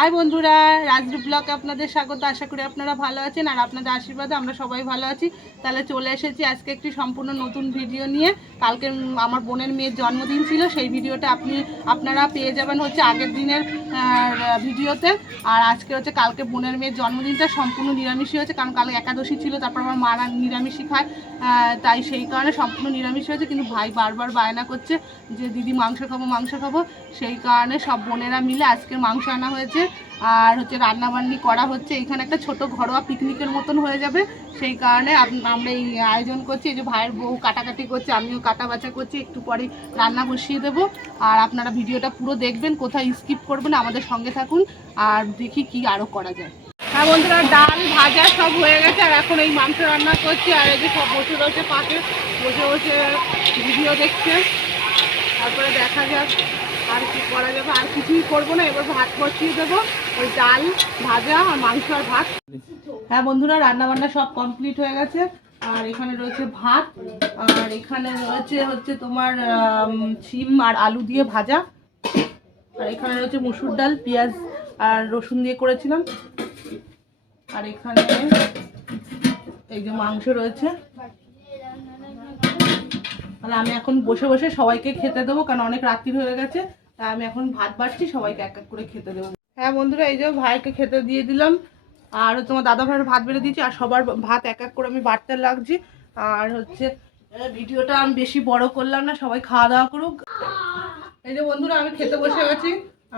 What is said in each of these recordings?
High বন্ধুরা, রাজরূপ ব্লগে আপনাদের স্বাগত। আশা করি আপনারা ভালো আছেন আর আপনাদের আশীর্বাদে আমরা সবাই ভালো আছি। তাহলে চলে এসেছি আজকে একটি সম্পূর্ণ নতুন ভিডিও নিয়ে। কালকে আমার বোনের মেয়ের জন্মদিন ছিল, সেই ভিডিওটা আপনারা পেয়ে যাবেন হচ্ছে আগের দিনের ভিডিওতে। আর আজকে হচ্ছে কালকে বোনের মেয়ের জন্মদিনটা সম্পূর্ণ নিরামিষই হয়েছে, কারণ কালকে একাদশী ছিল। তারপর আমার মা নিরামিষই খায়, তাই সেই কারণে সম্পূর্ণ নিরামিষ হয়েছে। কিন্তু ভাই বারবার বায়না করছে যে দিদি মাংস খাবো মাংস খাবো, সেই কারণে সব বোনেরা মিলে আজকে মাংস আনা হয়েছে। আর হচ্ছে রান্নাবান্নি করা হচ্ছে, এখানে একটা ছোট ঘরোয়া পিকনিকের মতন হয়ে যাবে। সেই কারণে আমরা এই আয়োজন করছি। এই যে ভাইয়ের বউ কাটাকাটি করছে, আমিও কাটা বাছা করছি, একটু পরে রান্না বসিয়ে দেবো। আর আপনারা ভিডিওটা পুরো দেখবেন, কোথায় স্কিপ করবেন, আমাদের সঙ্গে থাকুন আর দেখি কি আরও করা যায়। হ্যাঁ বন্ধুরা, ডাল ভাজা সব হয়ে গেছে আর এখন এই মাংস রান্না করছি। আর এই যে সব বসে রয়েছে পাশে, বসে বসে ভিডিও দেখছে। তারপরে দেখা যাক আর কি করা যাবে। আর কিছুই করবো না, এবার ভাত বসিয়ে দেবো। ওই ডাল ভাজা আর মাংস আর ভাত। হ্যাঁ বন্ধুরা, রান্নাবান্না সব কমপ্লিট হয়ে গেছে। আর এখানে রয়েছে ভাত, আর এখানে রয়েছে হচ্ছে তোমার শিম আর আলু দিয়ে ভাজা। আর এখানে রয়েছে মুসুর ডাল, পেঁয়াজ আর রসুন দিয়ে করেছিলাম। আর এখানে এই যে মাংস রয়েছে। তাহলে আমি এখন বসে বসে সবাইকে খেতে দেবো, কারণ অনেক রাত্রি হয়ে গেছে। তাই আমি এখন ভাত বাড়ছি, সবাইকে এক এক করে খেতে দেবো। হ্যাঁ বন্ধুরা, এই যে ভাইকে খেতে দিয়ে দিলাম। আর তোমার দাদা ভাইয়ের ভাত বেড়ে দিয়েছি, আর সবার ভাত এক এক করে আমি বাড়তে লাগছি। আর হচ্ছে ভিডিওটা আমি বেশি বড় করলাম না, সবাই খাওয়া দাওয়া করুক। এই যে বন্ধুরা, আমি খেতে বসে গেছি।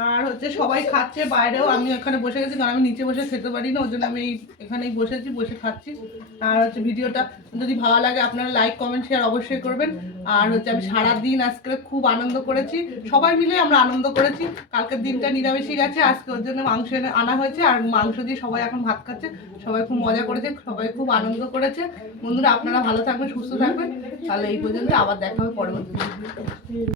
আর হচ্ছে সবাই খাচ্ছে বাইরেও, আমি এখানে বসে গেছি, কারণ আমি নিচে বসে খেতে পারি না, ওই জন্য আমি এখানেই বসেছি, বসে খাচ্ছি। আর হচ্ছে ভিডিওটা যদি ভালো লাগে আপনারা লাইক কমেন্ট শেয়ার অবশ্যই করবেন। আর হচ্ছে আমি সারাদিন আজকে খুব আনন্দ করেছি, সবাই মিলে আমরা আনন্দ করেছি। কালকের দিনটা নিরামিষই গেছে, আজকে ওর জন্য মাংস এনে আনা হয়েছে, আর মাংস দিয়ে সবাই এখন ভাত খাচ্ছে। সবাই খুব মজা করেছে, সবাই খুব আনন্দ করেছে। বন্ধুরা আপনারা ভালো থাকবেন, সুস্থ থাকবেন। তাহলে এই পর্যন্ত, আবার দেখা হবে পরবর্তী।